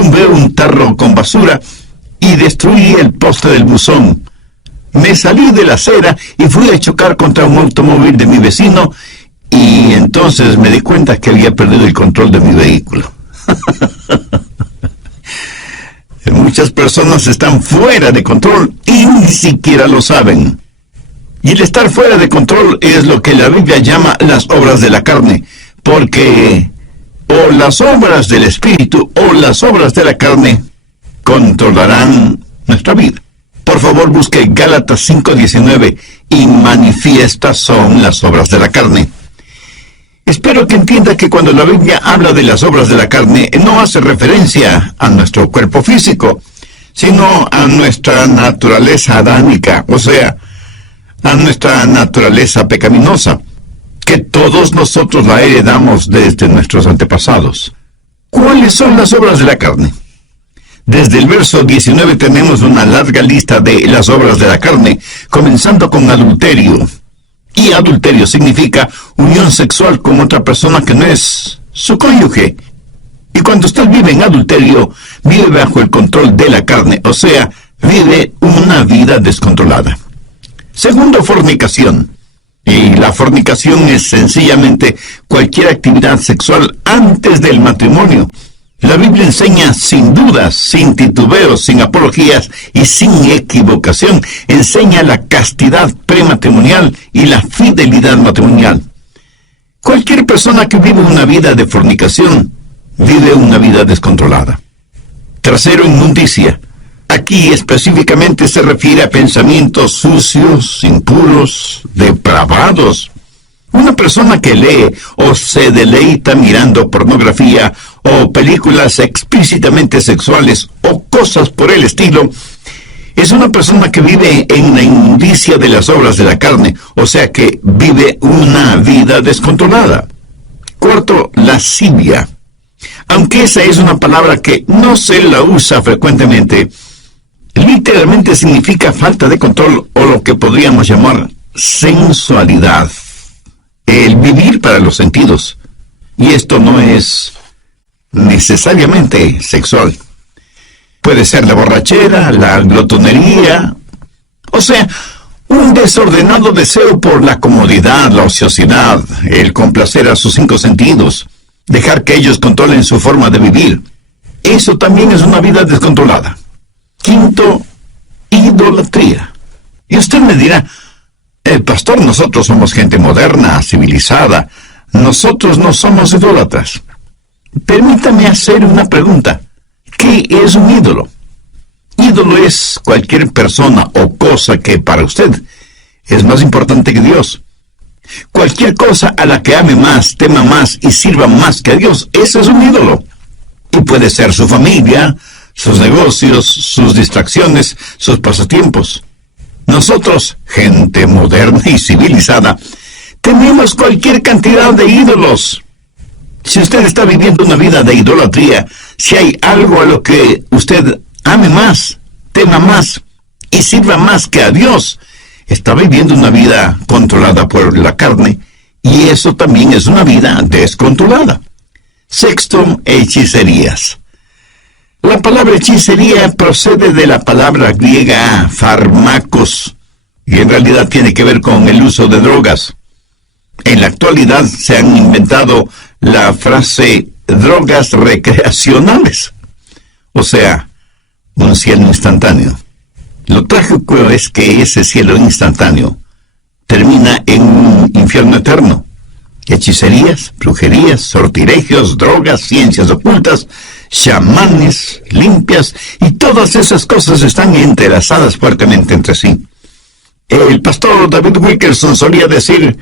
tumbé un tarro con basura y destruí el poste del buzón. Me salí de la acera y fui a chocar contra un automóvil de mi vecino, y entonces me di cuenta que había perdido el control de mi vehículo. Muchas personas están fuera de control y ni siquiera lo saben. Y el estar fuera de control es lo que la Biblia llama las obras de la carne, porque o las obras del Espíritu o las obras de la carne controlarán nuestra vida. Por favor, busque Gálatas 5:19, y manifiestas son las obras de la carne. Espero que entienda que cuando la Biblia habla de las obras de la carne, no hace referencia a nuestro cuerpo físico, sino a nuestra naturaleza adánica, o sea, a nuestra naturaleza pecaminosa, que todos nosotros la heredamos desde nuestros antepasados. ¿Cuáles son las obras de la carne? Desde el verso 19 tenemos una larga lista de las obras de la carne, comenzando con adulterio. Y adulterio significa unión sexual con otra persona que no es su cónyuge. Y cuando usted vive en adulterio, vive bajo el control de la carne, o sea, vive una vida descontrolada. Segundo, fornicación. Y la fornicación es sencillamente cualquier actividad sexual antes del matrimonio. La Biblia enseña sin dudas, sin titubeos, sin apologías y sin equivocación. Enseña la castidad prematrimonial y la fidelidad matrimonial. Cualquier persona que vive una vida de fornicación vive una vida descontrolada. Tercero, inmundicia. Aquí específicamente se refiere a pensamientos sucios, impuros, depravados. Una persona que lee o se deleita mirando pornografía o películas explícitamente sexuales o cosas por el estilo, es una persona que vive en la inmundicia de las obras de la carne, o sea que vive una vida descontrolada. Cuarto, lascivia. Aunque esa es una palabra que no se la usa frecuentemente, literalmente significa falta de control o lo que podríamos llamar sensualidad. El vivir para los sentidos. Y esto no es necesariamente sexual. Puede ser la borrachera, la glotonería, o sea, un desordenado deseo por la comodidad, la ociosidad, el complacer a sus 5 sentidos, dejar que ellos controlen su forma de vivir. Eso también es una vida descontrolada. Quinto, idolatría. Y usted me dirá, pastor, nosotros somos gente moderna, civilizada. Nosotros no somos idólatras. Permítame hacer una pregunta. ¿Qué es un ídolo? Ídolo es cualquier persona o cosa que para usted es más importante que Dios. Cualquier cosa a la que ame más, tema más y sirva más que a Dios, ese es un ídolo. Y puede ser su familia, sus negocios, sus distracciones, sus pasatiempos. Nosotros, gente moderna y civilizada, tenemos cualquier cantidad de ídolos. Si usted está viviendo una vida de idolatría, si hay algo a lo que usted ame más, tema más y sirva más que a Dios, está viviendo una vida controlada por la carne, y eso también es una vida descontrolada. Sexto, hechicerías. La palabra hechicería procede de la palabra griega fármacos, y en realidad tiene que ver con el uso de drogas. En la actualidad se han inventado la frase drogas recreacionales, o sea, un cielo instantáneo. Lo trágico es que ese cielo instantáneo termina en un infierno eterno. Hechicerías, brujerías, sortilegios, drogas, ciencias ocultas, chamanes, limpias, y todas esas cosas están entrelazadas fuertemente entre sí. El pastor David Wilkerson solía decir: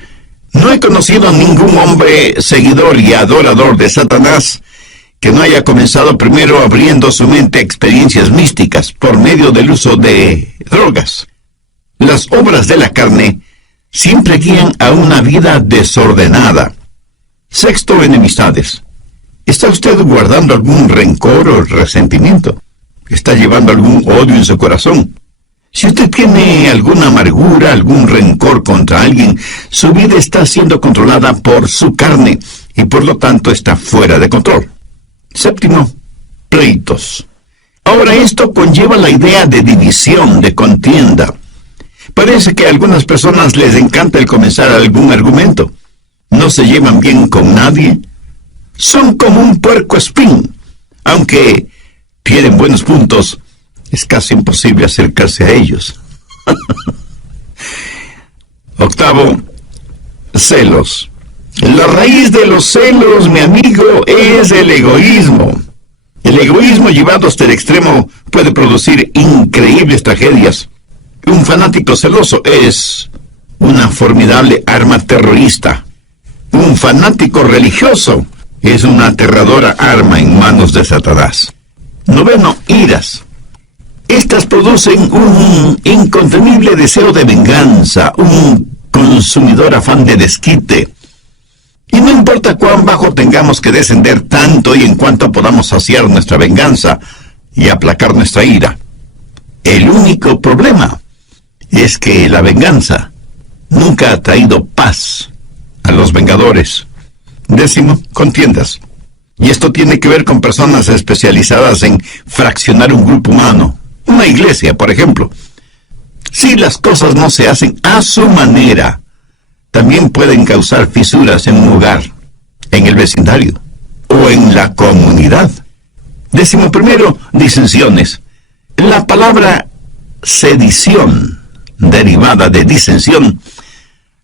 no he conocido a ningún hombre seguidor y adorador de Satanás que no haya comenzado primero abriendo su mente a experiencias místicas por medio del uso de drogas. Las obras de la carne siempre guían a una vida desordenada. Sexto, enemistades. ¿Está usted guardando algún rencor o resentimiento? ¿Está llevando algún odio en su corazón? Si usted tiene alguna amargura, algún rencor contra alguien, su vida está siendo controlada por su carne y por lo tanto está fuera de control. Séptimo, pleitos. Ahora, esto conlleva la idea de división, de contienda. Parece que a algunas personas les encanta el comenzar algún argumento. No se llevan bien con nadie. Son como un puercoespín. Aunque tienen buenos puntos, es casi imposible acercarse a ellos. Octavo, celos. La raíz de los celos, mi amigo, es el egoísmo. El egoísmo llevado hasta el extremo puede producir increíbles tragedias. Un fanático celoso es una formidable arma terrorista. Un fanático religioso es una aterradora arma en manos de Satanás. Noveno, iras. Estas producen un incontenible deseo de venganza, un consumidor afán de desquite. Y no importa cuán bajo tengamos que descender tanto y en cuanto podamos saciar nuestra venganza y aplacar nuestra ira. El único problema es que la venganza nunca ha traído paz a los vengadores. Décimo, contiendas. Y esto tiene que ver con personas especializadas en fraccionar un grupo humano. Una iglesia, por ejemplo. Si las cosas no se hacen a su manera, también pueden causar fisuras en un hogar, en el vecindario o en la comunidad. Décimo primero, disensiones. La palabra sedición, derivada de disensión,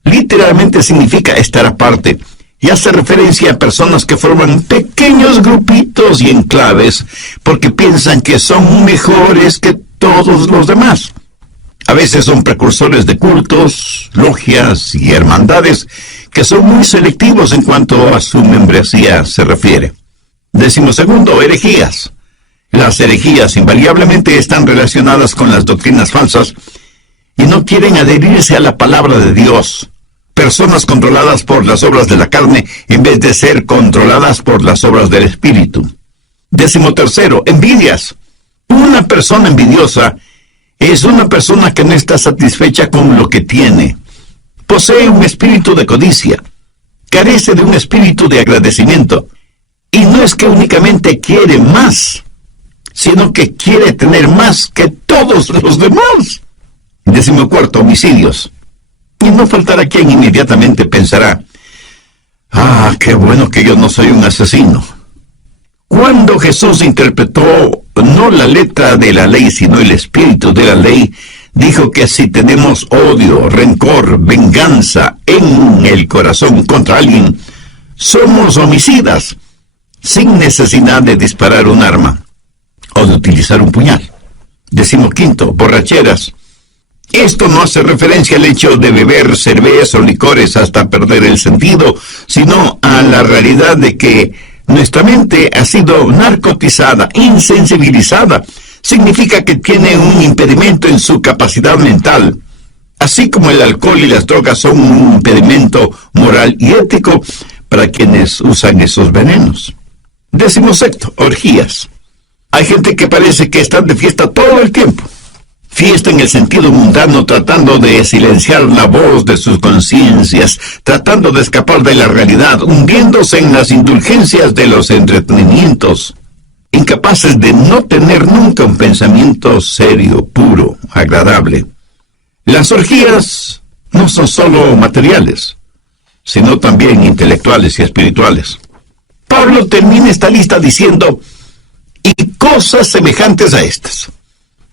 literalmente significa estar aparte y hace referencia a personas que forman pequeños grupitos y enclaves porque piensan que son mejores que todos los demás. A veces son precursores de cultos, logias y hermandades que son muy selectivos en cuanto a su membresía se refiere. Décimo segundo, herejías. Las herejías invariablemente están relacionadas con las doctrinas falsas y no quieren adherirse a la palabra de Dios. Personas controladas por las obras de la carne en vez de ser controladas por las obras del Espíritu. Décimo tercero, envidias. Una persona envidiosa es una persona que no está satisfecha con lo que tiene. Posee un espíritu de codicia. Carece de un espíritu de agradecimiento. Y no es que únicamente quiere más, sino que quiere tener más que todos los demás. Décimo cuarto, homicidios. Y no faltará quien inmediatamente pensará, qué bueno que yo no soy un asesino. Cuando Jesús interpretó no la letra de la ley, sino el espíritu de la ley, dijo que si tenemos odio, rencor, venganza en el corazón contra alguien, somos homicidas, sin necesidad de disparar un arma o de utilizar un puñal. Décimo quinto, borracheras. Esto no hace referencia al hecho de beber cerveza o licores hasta perder el sentido, sino a la realidad de que nuestra mente ha sido narcotizada, insensibilizada. Significa que tiene un impedimento en su capacidad mental. Así como el alcohol y las drogas son un impedimento moral y ético para quienes usan esos venenos. Décimo sexto, orgías. Hay gente que parece que están de fiesta todo el tiempo. Fiesta en el sentido mundano, tratando de silenciar la voz de sus conciencias, tratando de escapar de la realidad, hundiéndose en las indulgencias de los entretenimientos, incapaces de no tener nunca un pensamiento serio, puro, agradable. Las orgías no son solo materiales, sino también intelectuales y espirituales. Pablo termina esta lista diciendo, y cosas semejantes a estas.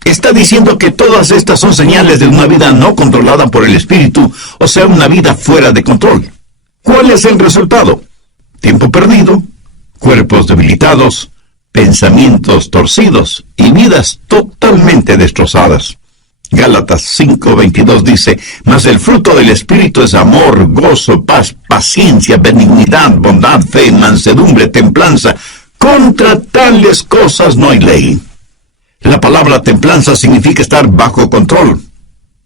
Está diciendo que todas estas son señales de una vida no controlada por el Espíritu, o sea, una vida fuera de control. ¿Cuál es el resultado? Tiempo perdido, cuerpos debilitados, pensamientos torcidos y vidas totalmente destrozadas. Gálatas 5:22 dice, mas el fruto del Espíritu es amor, gozo, paz, paciencia, benignidad, bondad, fe, mansedumbre, templanza. Contra tales cosas no hay ley. La palabra templanza significa estar bajo control,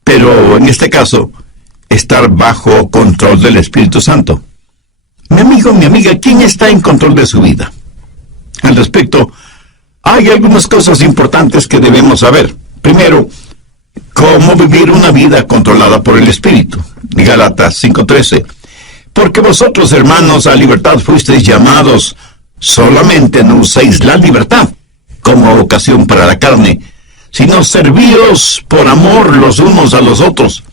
pero en este caso, estar bajo control del Espíritu Santo. Mi amigo, mi amiga, ¿quién está en control de su vida? Al respecto, hay algunas cosas importantes que debemos saber. Primero, cómo vivir una vida controlada por el Espíritu. Gálatas 5:13. Porque vosotros, hermanos, a libertad fuisteis llamados, solamente no uséis la libertad como ocasión para la carne, sino servíos por amor los unos a los otros.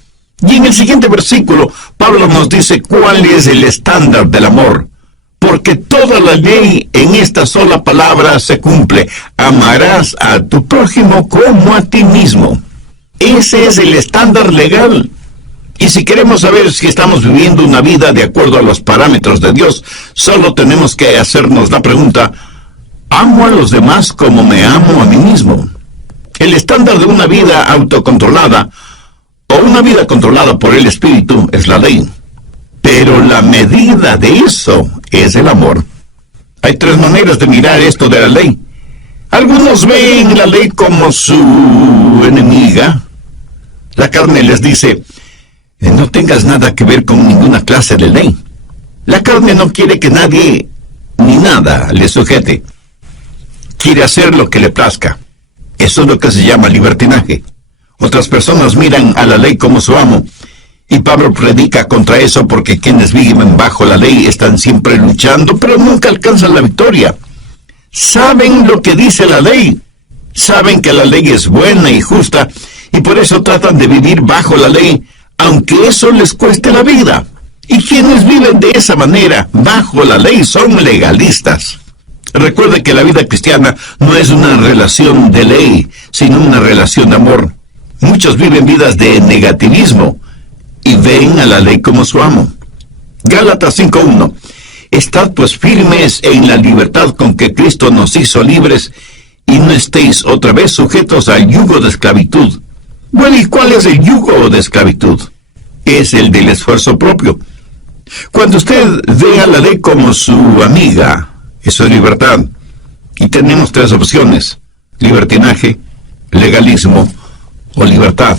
Y en el siguiente versículo, Pablo nos dice cuál es el estándar del amor. Porque toda la ley en esta sola palabra se cumple: amarás a tu prójimo como a ti mismo. Ese es el estándar legal. Y si queremos saber si estamos viviendo una vida de acuerdo a los parámetros de Dios, solo tenemos que hacernos la pregunta: ¿amo a los demás como me amo a mí mismo? El estándar de una vida autocontrolada o una vida controlada por el Espíritu es la ley. Pero la medida de eso es el amor. Hay tres maneras de mirar esto de la ley. Algunos ven la ley como su enemiga. La carne les dice: no tengas nada que ver con ninguna clase de ley. La carne no quiere que nadie ni nada le sujete. Quiere hacer lo que le plazca. Eso es lo que se llama libertinaje. Otras personas miran a la ley como su amo. Y Pablo predica contra eso, porque quienes viven bajo la ley están siempre luchando, pero nunca alcanzan la victoria. Saben lo que dice la ley. Saben que la ley es buena y justa, y por eso tratan de vivir bajo la ley, aunque eso les cueste la vida. Y quienes viven de esa manera, bajo la ley, son legalistas. Recuerde que la vida cristiana no es una relación de ley, sino una relación de amor. Muchos viven vidas de negativismo y ven a la ley como su amo. Gálatas 5:1. Estad pues firmes en la libertad con que Cristo nos hizo libres, y no estéis otra vez sujetos al yugo de esclavitud. Bueno, ¿y cuál es el yugo de esclavitud? Es el del esfuerzo propio. Cuando usted ve a la ley como su amiga, eso es libertad. Y tenemos tres opciones: libertinaje, legalismo o libertad.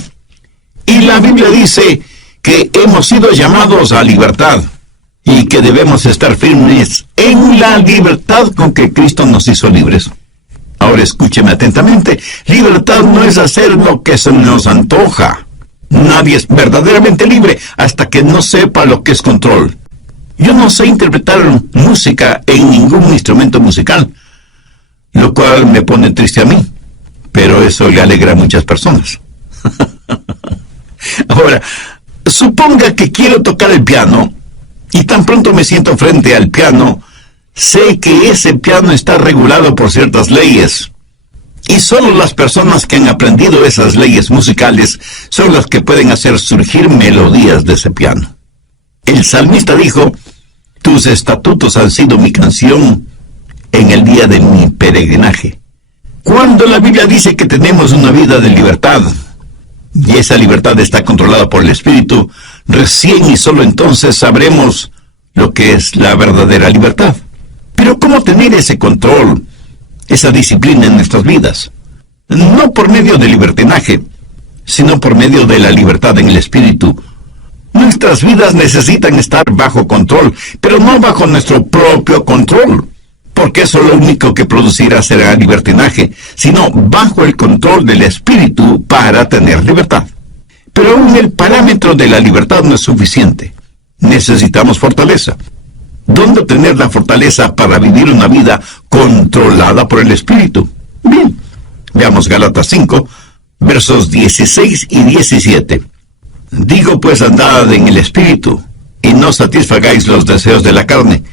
Y la Biblia dice que hemos sido llamados a libertad y que debemos estar firmes en la libertad con que Cristo nos hizo libres. Ahora escúcheme atentamente: libertad no es hacer lo que se nos antoja. Nadie es verdaderamente libre hasta que no sepa lo que es control. Yo no sé interpretar música en ningún instrumento musical, lo cual me pone triste a mí, pero eso le alegra a muchas personas. Ahora, suponga que quiero tocar el piano, y tan pronto me siento frente al piano, sé que ese piano está regulado por ciertas leyes, y solo las personas que han aprendido esas leyes musicales son las que pueden hacer surgir melodías de ese piano. El salmista dijo: tus estatutos han sido mi canción en el día de mi peregrinaje. Cuando la Biblia dice que tenemos una vida de libertad, y esa libertad está controlada por el Espíritu, recién y solo entonces sabremos lo que es la verdadera libertad. Pero ¿cómo tener ese control, esa disciplina en nuestras vidas? No por medio de libertinaje, sino por medio de la libertad en el Espíritu. Nuestras vidas necesitan estar bajo control, pero no bajo nuestro propio control, porque eso lo único que producirá será libertinaje, sino bajo el control del Espíritu para tener libertad. Pero aún el parámetro de la libertad no es suficiente. Necesitamos fortaleza. ¿Dónde obtener la fortaleza para vivir una vida controlada por el Espíritu? Bien, veamos Gálatas 5, versos 16 y 17. Digo pues, andad en el Espíritu, y no satisfagáis los deseos de la carne,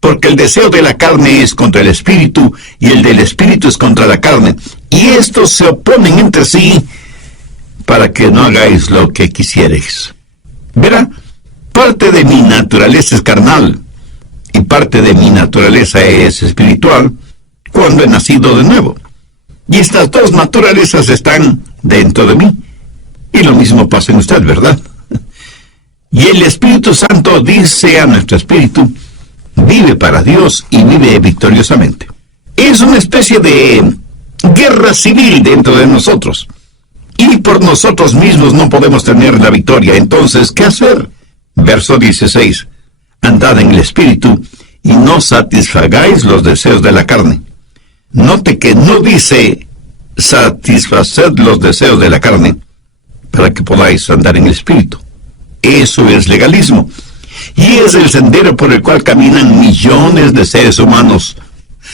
porque el deseo de la carne es contra el Espíritu, y el del Espíritu es contra la carne, y estos se oponen entre sí, para que no hagáis lo que quisierais. Verá, parte de mi naturaleza es carnal, y parte de mi naturaleza es espiritual, cuando he nacido de nuevo. Y estas dos naturalezas están dentro de mí. Y lo mismo pasa en usted, ¿verdad? Y el Espíritu Santo dice a nuestro espíritu: vive para Dios y vive victoriosamente. Es una especie de guerra civil dentro de nosotros. Y por nosotros mismos no podemos tener la victoria. Entonces, ¿qué hacer? Verso 16. Andad en el Espíritu y no satisfagáis los deseos de la carne. Note que no dice satisfaced los deseos de la carne, para que podáis andar en el Espíritu. Eso es legalismo. Y es el sendero por el cual caminan millones de seres humanos.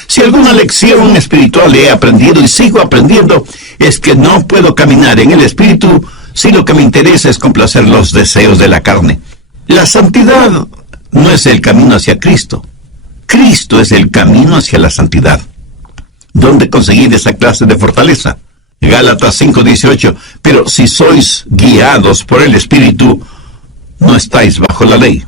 Si alguna lección espiritual he aprendido y sigo aprendiendo, es que no puedo caminar en el Espíritu si lo que me interesa es complacer los deseos de la carne. La santidad no es el camino hacia Cristo. Cristo es el camino hacia la santidad. ¿Dónde conseguir esa clase de fortaleza? Gálatas 5:18. Pero si sois guiados por el Espíritu, no estáis bajo la ley.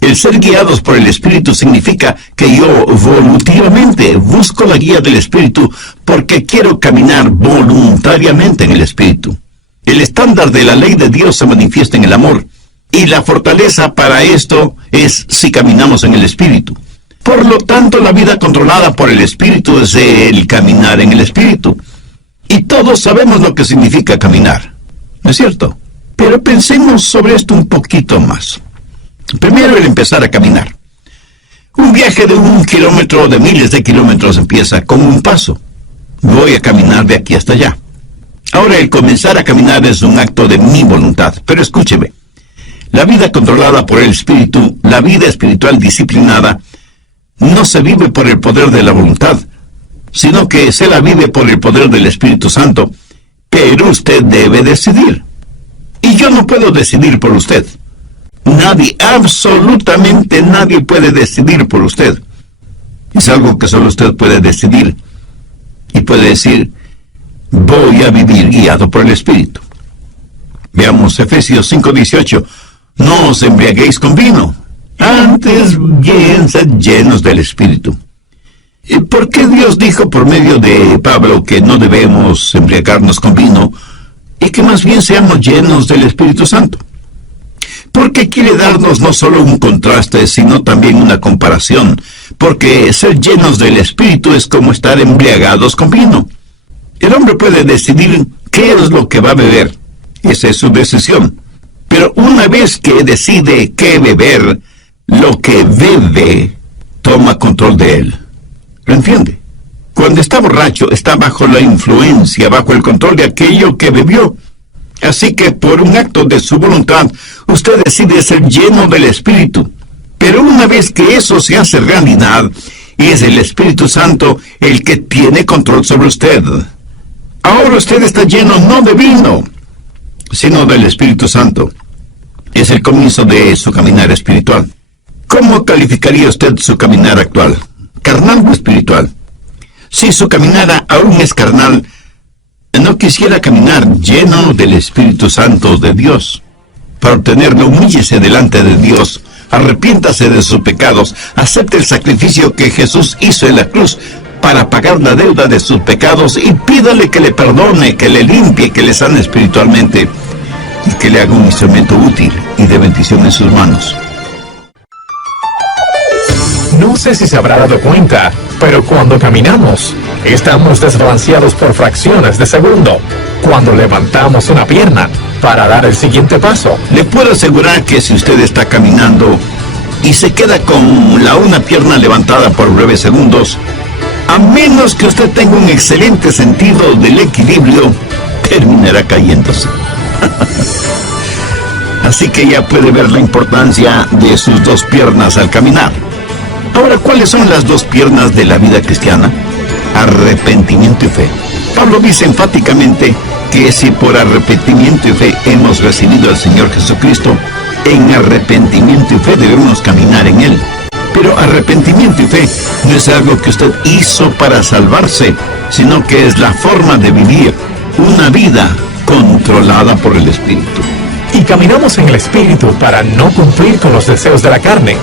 El ser guiados por el Espíritu significa que yo voluntariamente busco la guía del Espíritu porque quiero caminar voluntariamente en el Espíritu. El estándar de la ley de Dios se manifiesta en el amor, y la fortaleza para esto es si caminamos en el Espíritu. Por lo tanto, la vida controlada por el Espíritu es el caminar en el Espíritu. Y todos sabemos lo que significa caminar, ¿no es cierto? Pero pensemos sobre esto un poquito más. Primero, el empezar a caminar. Un viaje de 1 kilómetro o de miles de kilómetros empieza con un paso. Voy a caminar de aquí hasta allá. Ahora, el comenzar a caminar es un acto de mi voluntad. Pero escúcheme, la vida controlada por el Espíritu, la vida espiritual disciplinada, no se vive por el poder de la voluntad, sino que se la vive por el poder del Espíritu Santo. Pero usted debe decidir. Y yo no puedo decidir por usted. Nadie, absolutamente nadie puede decidir por usted. Es algo que solo usted puede decidir. Y puede decir, voy a vivir guiado por el Espíritu. Veamos Efesios 5:18. No os embriaguéis con vino, antes bien sed llenos del Espíritu. ¿Por qué Dios dijo por medio de Pablo que no debemos embriagarnos con vino y que más bien seamos llenos del Espíritu Santo? Porque quiere darnos no solo un contraste, sino también una comparación, porque ser llenos del Espíritu es como estar embriagados con vino. El hombre puede decidir qué es lo que va a beber, esa es su decisión. Pero una vez que decide qué beber, lo que bebe toma control de él. ¿Lo entiende? Cuando está borracho, está bajo la influencia, bajo el control de aquello que bebió. Así que por un acto de su voluntad, usted decide ser lleno del Espíritu. Pero una vez que eso se hace realidad, es el Espíritu Santo el que tiene control sobre usted. Ahora usted está lleno no de vino, sino del Espíritu Santo. Es el comienzo de su caminar espiritual. ¿Cómo calificaría usted su caminar actual? ¿Carnal o espiritual? Si su caminar aún es carnal, no quisiera caminar lleno del Espíritu Santo de Dios. Para obtenerlo, humíllese delante de Dios, arrepiéntase de sus pecados, acepte el sacrificio que Jesús hizo en la cruz para pagar la deuda de sus pecados y pídale que le perdone, que le limpie, que le sane espiritualmente y que le haga un instrumento útil y de bendición en sus manos. No sé si se habrá dado cuenta, pero cuando caminamos, estamos desbalanceados por fracciones de segundo. Cuando levantamos una pierna para dar el siguiente paso. Le puedo asegurar que si usted está caminando y se queda con la una pierna levantada por breves segundos, a menos que usted tenga un excelente sentido del equilibrio, terminará cayéndose. Así que ya puede ver la importancia de sus dos piernas al caminar. Ahora, ¿cuáles son las dos piernas de la vida cristiana? Arrepentimiento y fe. Pablo dice enfáticamente que si por arrepentimiento y fe hemos recibido al Señor Jesucristo, en arrepentimiento y fe debemos caminar en Él. Pero arrepentimiento y fe no es algo que usted hizo para salvarse, sino que es la forma de vivir una vida controlada por el Espíritu. Y caminamos en el Espíritu para no cumplir con los deseos de la carne.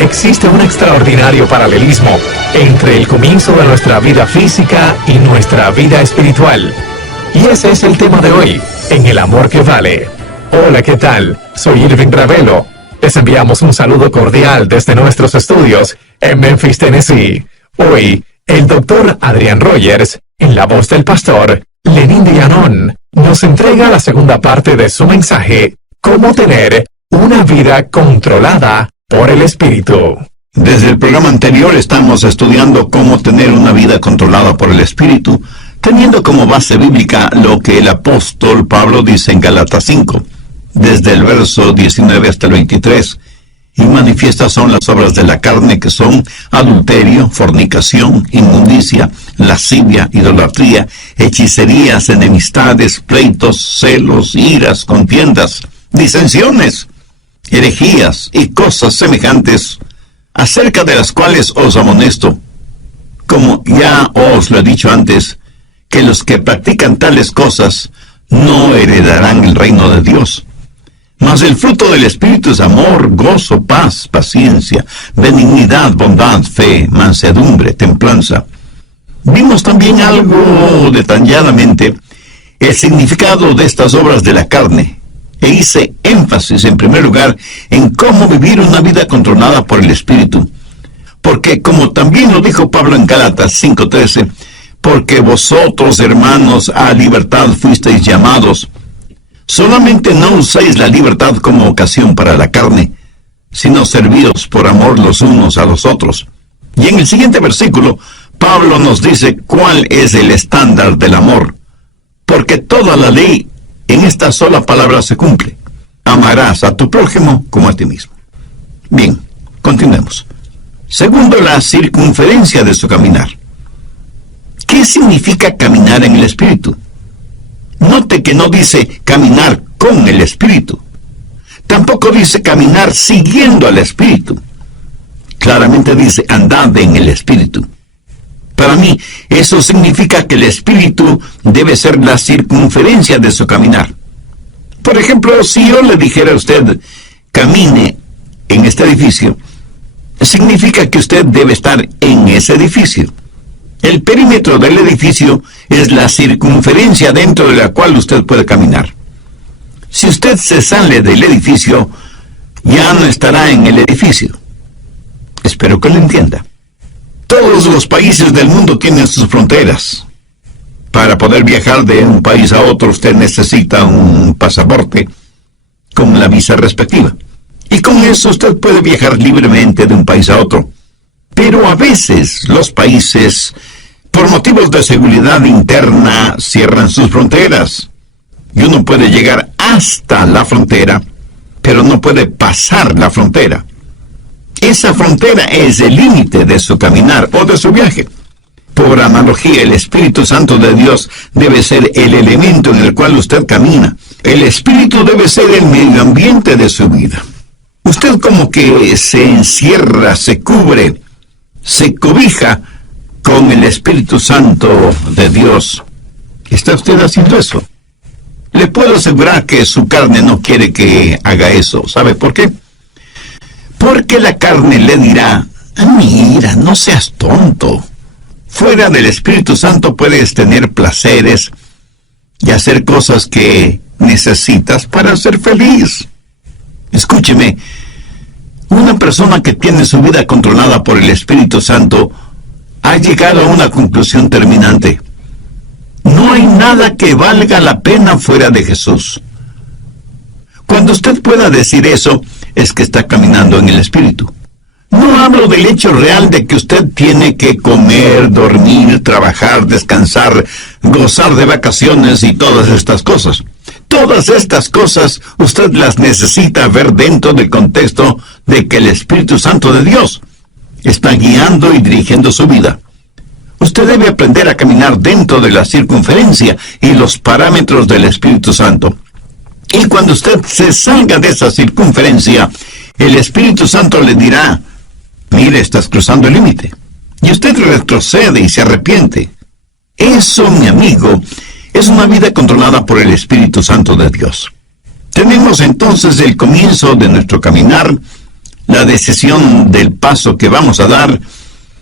Existe un extraordinario paralelismo entre el comienzo de nuestra vida física y nuestra vida espiritual. Y ese es el tema de hoy, en El Amor que Vale. Hola, ¿qué tal? Soy Irving Ravelo. Les enviamos un saludo cordial desde nuestros estudios en Memphis, Tennessee. Hoy, el doctor Adrian Rogers, en la voz del pastor Lenín Dianon, nos entrega la segunda parte de su mensaje, Cómo tener una vida controlada por el Espíritu. Desde el programa anterior estamos estudiando cómo tener una vida controlada por el Espíritu, teniendo como base bíblica lo que el apóstol Pablo dice en Gálatas 5, desde el verso 19 hasta el 23. Y manifiestas son las obras de la carne, que son adulterio, fornicación, inmundicia, lascivia, idolatría, hechicerías, enemistades, pleitos, celos, iras, contiendas, disensiones, herejías y cosas semejantes, acerca de las cuales os amonesto, como ya os lo he dicho antes, que los que practican tales cosas no heredarán el reino de Dios. Mas el fruto del Espíritu es amor, gozo, paz, paciencia, benignidad, bondad, fe, mansedumbre, templanza. Vimos también algo detalladamente el significado de estas obras de la carne, e hice énfasis en primer lugar en cómo vivir una vida controlada por el Espíritu. Porque, como también lo dijo Pablo en Gálatas 5:13, porque vosotros, hermanos, a libertad fuisteis llamados. Solamente no uséis la libertad como ocasión para la carne, sino servíos por amor los unos a los otros. Y en el siguiente versículo, Pablo nos dice cuál es el estándar del amor. Porque toda la ley en esta sola palabra se cumple. Amarás a tu prójimo como a ti mismo. Bien, continuemos. Segundo, la circunferencia de su caminar. ¿Qué significa caminar en el Espíritu? Note que no dice caminar con el Espíritu. Tampoco dice caminar siguiendo al Espíritu. Claramente dice andad en el Espíritu. Para mí, eso significa que el Espíritu debe ser la circunferencia de su caminar. Por ejemplo, si yo le dijera a usted, camine en este edificio, significa que usted debe estar en ese edificio. El perímetro del edificio es la circunferencia dentro de la cual usted puede caminar. Si usted se sale del edificio, ya no estará en el edificio. Espero que lo entienda. Todos los países del mundo tienen sus fronteras. Para poder viajar de un país a otro, usted necesita un pasaporte con la visa respectiva. Y con eso usted puede viajar libremente de un país a otro. Pero a veces los países, por motivos de seguridad interna, cierran sus fronteras. Y uno puede llegar hasta la frontera, pero no puede pasar la frontera. Esa frontera es el límite de su caminar o de su viaje. Por analogía, el Espíritu Santo de Dios debe ser el elemento en el cual usted camina. El Espíritu debe ser el medio ambiente de su vida. Usted como que se encierra, se cubre, se cobija con el Espíritu Santo de Dios. ¿Está usted haciendo eso? Le puedo asegurar que su carne no quiere que haga eso. ¿Sabe por qué? Porque la carne le dirá, mira, no seas tonto. Fuera del Espíritu Santo puedes tener placeres y hacer cosas que necesitas para ser feliz. Escúcheme, una persona que tiene su vida controlada por el Espíritu Santo ha llegado a una conclusión terminante. No hay nada que valga la pena fuera de Jesús. Cuando usted pueda decir eso, es que está caminando en el Espíritu. No hablo del hecho real de que usted tiene que comer, dormir, trabajar, descansar, gozar de vacaciones y todas estas cosas. Todas estas cosas usted las necesita ver dentro del contexto de que el Espíritu Santo de Dios está guiando y dirigiendo su vida. Usted debe aprender a caminar dentro de la circunferencia y los parámetros del Espíritu Santo. Y cuando usted se salga de esa circunferencia, el Espíritu Santo le dirá, mire, estás cruzando el límite. Y usted retrocede y se arrepiente. Eso, mi amigo, es una vida controlada por el Espíritu Santo de Dios. Tenemos entonces el comienzo de nuestro caminar, la decisión del paso que vamos a dar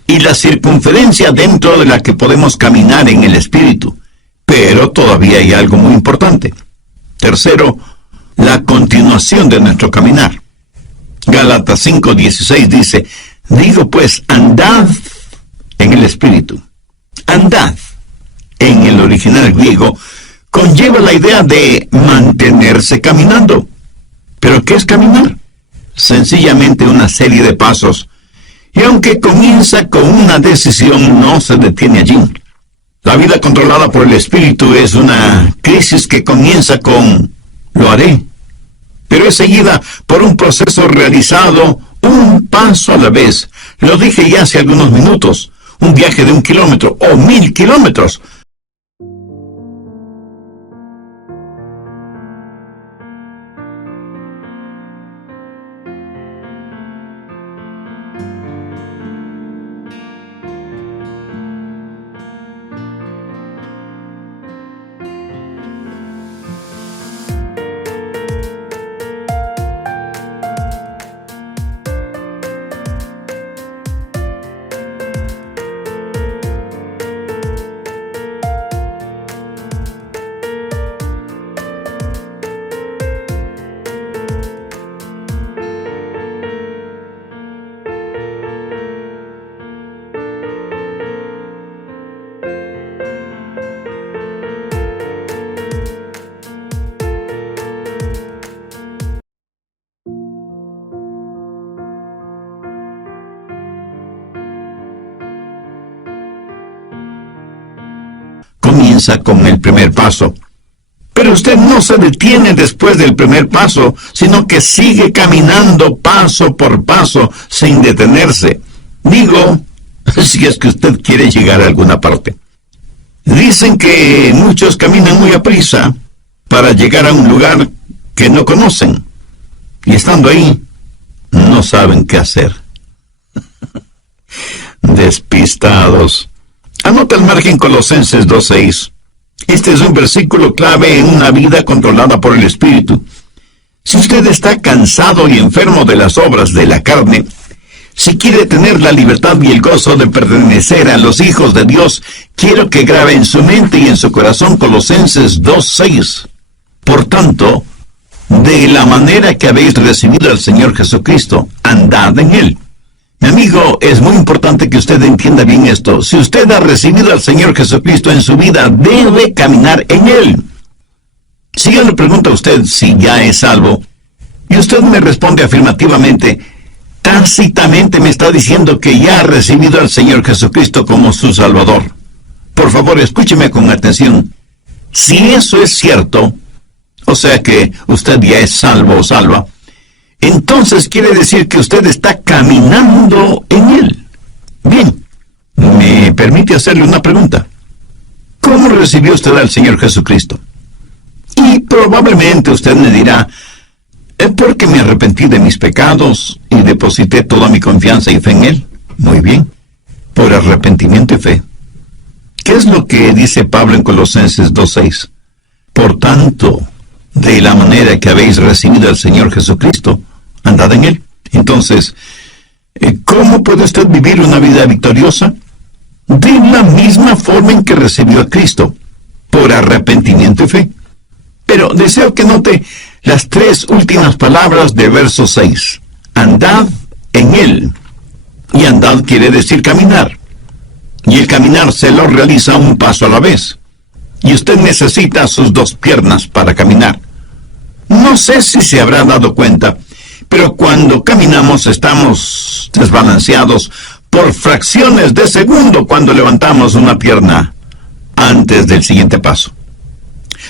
y la circunferencia dentro de la que podemos caminar en el Espíritu. Pero todavía hay algo muy importante. Tercero, la continuación de nuestro caminar. Gálatas 5:16 dice, digo pues, andad en el Espíritu. Andad, en el original griego, conlleva la idea de mantenerse caminando. ¿Pero qué es caminar? Sencillamente una serie de pasos. Y aunque comienza con una decisión, no se detiene allí. La vida controlada por el Espíritu es una crisis que comienza con, lo haré. pero es seguida por un proceso realizado un paso a la vez. Lo dije ya hace algunos minutos, un viaje de 1 kilómetro o 1000 kilómetros. Comienza con el primer paso. Pero usted no se detiene después del primer paso, sino que sigue caminando paso por paso sin detenerse. Digo, si es que usted quiere llegar a alguna parte. Dicen que muchos caminan muy aprisa para llegar a un lugar que no conocen. Y estando ahí, no saben qué hacer. Despistados. Anota al margen Colosenses 2:6. Este es un versículo clave en una vida controlada por el Espíritu. Si usted está cansado y enfermo de las obras de la carne, si quiere tener la libertad y el gozo de pertenecer a los hijos de Dios, quiero que grabe en su mente y en su corazón Colosenses 2:6. Por tanto, de la manera que habéis recibido al Señor Jesucristo, andad en Él. Mi amigo, es muy importante que usted entienda bien esto. Si usted ha recibido al Señor Jesucristo en su vida, debe caminar en Él. Si yo le pregunto a usted si ya es salvo, y usted me responde afirmativamente, tácitamente me está diciendo que ya ha recibido al Señor Jesucristo como su Salvador. Por favor, escúcheme con atención. Si eso es cierto, o sea que usted ya es salvo o salva, entonces quiere decir que usted está caminando en Él. Bien, me permite hacerle una pregunta. ¿Cómo recibió usted al Señor Jesucristo? Y probablemente usted me dirá, porque me arrepentí de mis pecados y deposité toda mi confianza y fe en Él. Muy bien, por arrepentimiento y fe. ¿Qué es lo que dice Pablo en Colosenses 2:6? Por tanto, de la manera que habéis recibido al Señor Jesucristo, andad en Él. Entonces, ¿cómo puede usted vivir una vida victoriosa? De la misma forma en que recibió a Cristo, por arrepentimiento y fe. Pero deseo que note las 3 últimas palabras de verso 6. Andad en Él. Y andad quiere decir caminar. Y el caminar se lo realiza un paso a la vez. Y usted necesita sus 2 piernas para caminar. No sé si se habrá dado cuenta, pero cuando caminamos estamos desbalanceados por fracciones de segundo cuando levantamos una pierna antes del siguiente paso.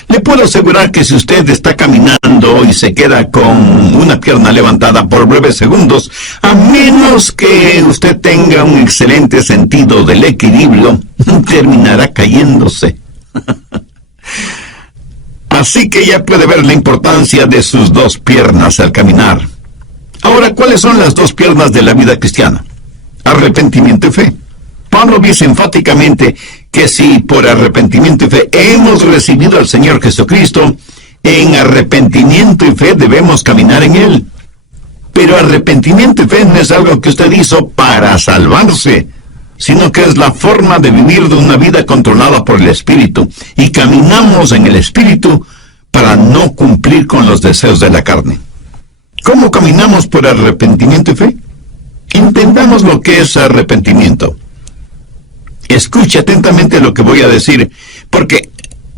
Le puedo asegurar que si usted está caminando y se queda con una pierna levantada por breves segundos, a menos que usted tenga un excelente sentido del equilibrio, terminará cayéndose. Así que ya puede ver la importancia de sus 2 piernas al caminar. Ahora, ¿cuáles son las 2 piernas de la vida cristiana? Arrepentimiento y fe. Pablo dice enfáticamente que si por arrepentimiento y fe hemos recibido al Señor Jesucristo, en arrepentimiento y fe debemos caminar en Él. Pero arrepentimiento y fe no es algo que usted hizo para salvarse, sino que es la forma de vivir de una vida controlada por el Espíritu. Y caminamos en el Espíritu para no cumplir con los deseos de la carne. ¿Cómo caminamos por arrepentimiento y fe? Entendamos lo que es arrepentimiento. Escuche atentamente lo que voy a decir, porque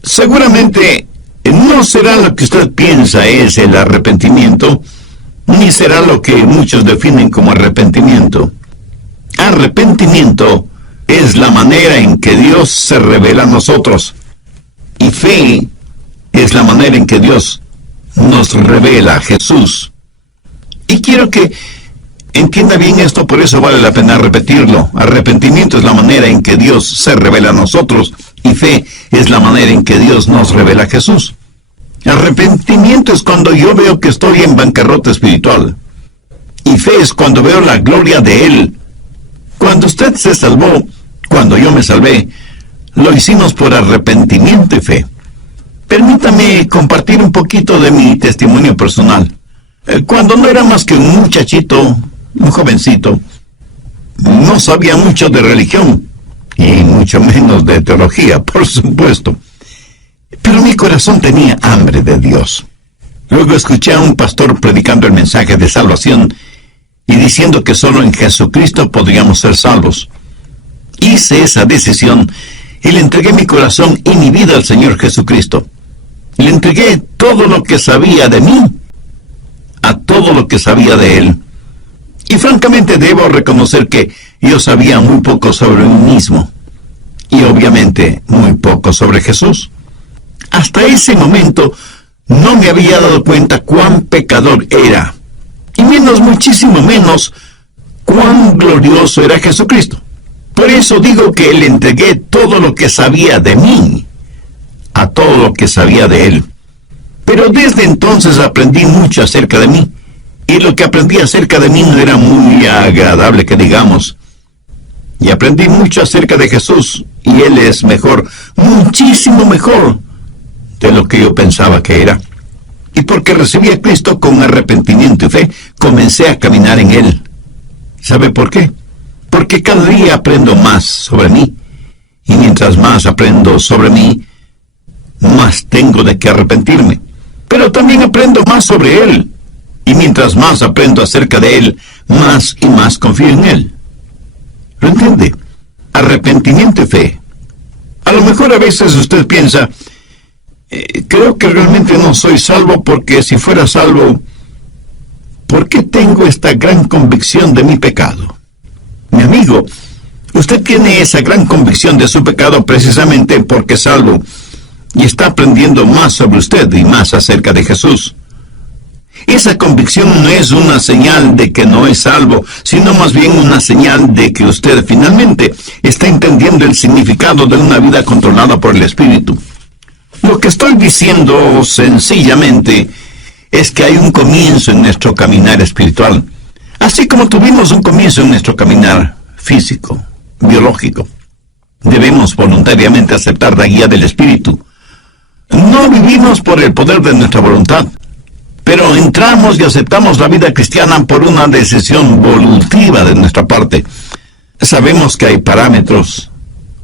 seguramente no será lo que usted piensa es el arrepentimiento, ni será lo que muchos definen como arrepentimiento. Arrepentimiento es la manera en que Dios se revela a nosotros, y fe es la manera en que Dios nos revela a Jesús. Y quiero que entienda bien esto, por eso vale la pena repetirlo. Arrepentimiento es la manera en que Dios se revela a nosotros, y fe es la manera en que Dios nos revela a Jesús. Arrepentimiento es cuando yo veo que estoy en bancarrota espiritual. Y fe es cuando veo la gloria de Él. Cuando usted se salvó, cuando yo me salvé, lo hicimos por arrepentimiento y fe. Permítame compartir un poquito de mi testimonio personal. Cuando no era más que un muchachito, un jovencito, no sabía mucho de religión, y mucho menos de teología, por supuesto. Pero mi corazón tenía hambre de Dios. Luego escuché a un pastor predicando el mensaje de salvación y diciendo que solo en Jesucristo podríamos ser salvos. Hice esa decisión y le entregué mi corazón y mi vida al Señor Jesucristo. Le entregué todo lo que sabía de mí, a todo lo que sabía de Él. Y francamente debo reconocer que yo sabía muy poco sobre mí mismo, y obviamente muy poco sobre Jesús. Hasta ese momento no me había dado cuenta cuán pecador era, y muchísimo menos cuán glorioso era Jesucristo. Por eso digo que le entregué todo lo que sabía de mí, a todo lo que sabía de Él. Pero desde entonces aprendí mucho acerca de mí, y lo que aprendí acerca de mí no era muy agradable que digamos. Y aprendí mucho acerca de Jesús, y Él es mejor, muchísimo mejor de lo que yo pensaba que era. Y porque recibí a Cristo con arrepentimiento y fe, comencé a caminar en Él. ¿Sabe por qué? Porque cada día aprendo más sobre mí, y mientras más aprendo sobre mí, más tengo de qué arrepentirme. Pero también aprendo más sobre Él, y mientras más aprendo acerca de Él, más y más confío en Él. ¿Lo entiende? Arrepentimiento y fe. A lo mejor a veces usted piensa, creo que realmente no soy salvo, porque si fuera salvo, ¿por qué tengo esta gran convicción de mi pecado? Mi amigo, usted tiene esa gran convicción de su pecado precisamente porque es salvo, y está aprendiendo más sobre usted y más acerca de Jesús. Esa convicción no es una señal de que no es salvo, sino más bien una señal de que usted finalmente está entendiendo el significado de una vida controlada por el Espíritu. Lo que estoy diciendo sencillamente es que hay un comienzo en nuestro caminar espiritual, así como tuvimos un comienzo en nuestro caminar físico, biológico. Debemos voluntariamente aceptar la guía del Espíritu. No vivimos por el poder de nuestra voluntad, pero entramos y aceptamos la vida cristiana por una decisión voluntariamente de nuestra parte. Sabemos que hay parámetros,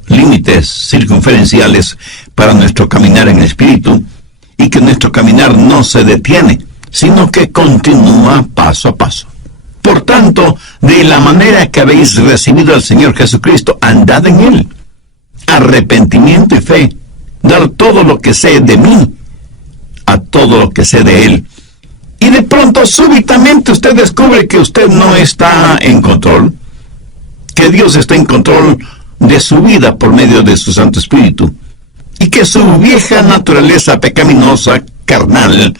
límites circunferenciales para nuestro caminar en el Espíritu, y que nuestro caminar no se detiene, sino que continúa paso a paso. Por tanto, de la manera que habéis recibido al Señor Jesucristo, andad en Él. Arrepentimiento y fe. Dar todo lo que sé de mí a todo lo que sé de Él. Y de pronto, súbitamente, usted descubre que usted no está en control, que Dios está en control de su vida por medio de su Santo Espíritu, y que su vieja naturaleza pecaminosa, carnal,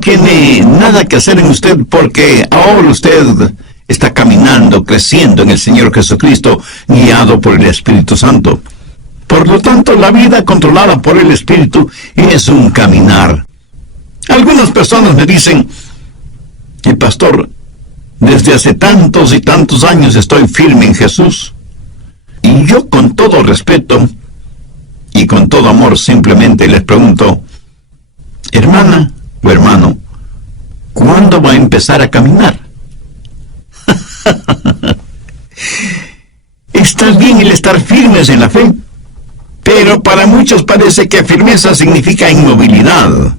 tiene nada que hacer en usted, porque ahora usted está caminando, creciendo en el Señor Jesucristo, guiado por el Espíritu Santo. Por lo tanto, la vida controlada por el Espíritu es un caminar. Algunas personas me dicen: el pastor, desde hace tantos y tantos años estoy firme en Jesús. Y yo, con todo respeto y con todo amor, simplemente les pregunto: hermana o hermano, ¿cuándo va a empezar a caminar? Está bien el estar firmes en la fe, pero para muchos parece que firmeza significa inmovilidad,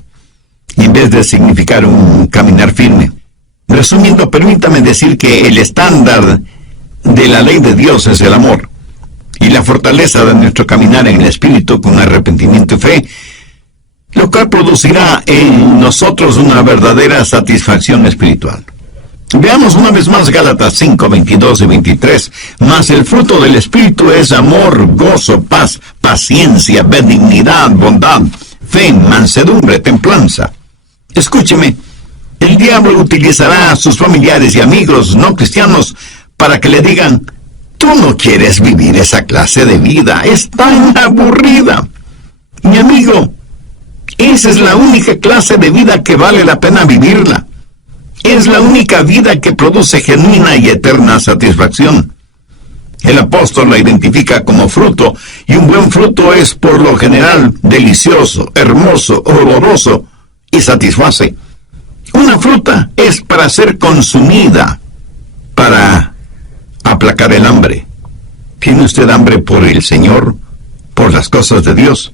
en vez de significar un caminar firme. Resumiendo, permítame decir que el estándar de la ley de Dios es el amor, y la fortaleza de nuestro caminar en el Espíritu con arrepentimiento y fe, lo cual producirá en nosotros una verdadera satisfacción espiritual. Veamos una vez más Gálatas 5, 22 y 23. Mas el fruto del Espíritu es amor, gozo, paz, paciencia, benignidad, bondad, fe, mansedumbre, templanza. Escúcheme, el diablo utilizará a sus familiares y amigos no cristianos para que le digan: tú no quieres vivir esa clase de vida, es tan aburrida. Mi amigo, esa es la única clase de vida que vale la pena vivirla. Es la única vida que produce genuina y eterna satisfacción. El apóstol la identifica como fruto, y un buen fruto es por lo general delicioso, hermoso, oloroso y satisface. Una fruta es para ser consumida, para aplacar el hambre. ¿Tiene usted hambre por el Señor, por las cosas de Dios?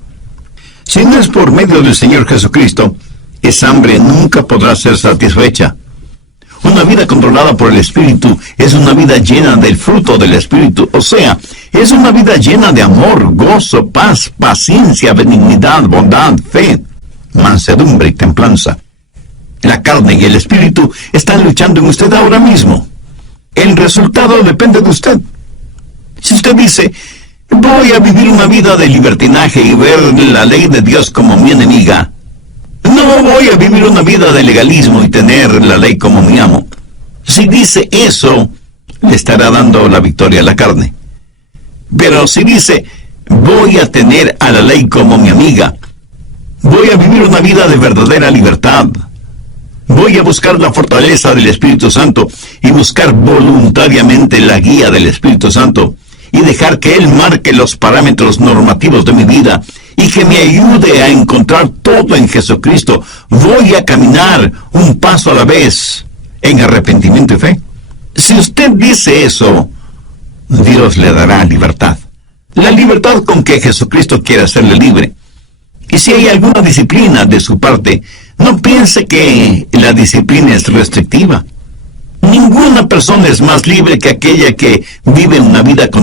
Si no es por medio del Señor Jesucristo, esa hambre nunca podrá ser satisfecha. Una vida controlada por el Espíritu es una vida llena del fruto del Espíritu, o sea, es una vida llena de amor, gozo, paz, paciencia, benignidad, bondad, fe, mansedumbre y templanza. La carne y el Espíritu están luchando en usted ahora mismo. El resultado depende de usted. Si usted dice: voy a vivir una vida de libertinaje y ver la ley de Dios como mi enemiga, no voy a vivir una vida de legalismo y tener la ley como mi amo. Si dice eso, le estará dando la victoria a la carne. Pero si dice: voy a tener a la ley como mi amiga, voy a vivir una vida de verdadera libertad, voy a buscar la fortaleza del Espíritu Santo y buscar voluntariamente la guía del Espíritu Santo y dejar que Él marque los parámetros normativos de mi vida y que me ayude a encontrar todo en Jesucristo, voy a caminar un paso a la vez en arrepentimiento y fe. Si usted dice eso, Dios le dará libertad. La libertad con que Jesucristo quiere hacerle libre. Y si hay alguna disciplina de su parte, no piense que la disciplina es restrictiva. Ninguna persona es más libre que aquella que vive una vida con